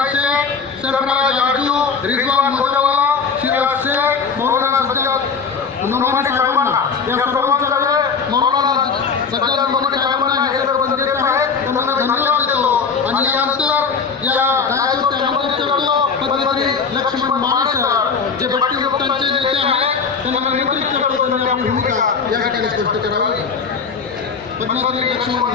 पैसे सरफराज आरजू रिजवान मोजवाला शिराज शेख मौलाना सज्जाद नुमानी साहेबांना या सर्वांकडे मौलाना सज्जाद नुमानी साहेबांना हे सर्व बंदिस्त आहेत त्यांना धन्यवाद देतो आणि यानंतर या डायसचे आमंत्रित करतो पद्मश्री लक्ष्मण माने सर जे भट्टीयुक्तांचे नेते आहेत त्यांना निमंत्रित करतो त्यांनी आपली भूमिका या ठिकाणी स्पष्ट करावी. पद्मश्री लक्ष्मण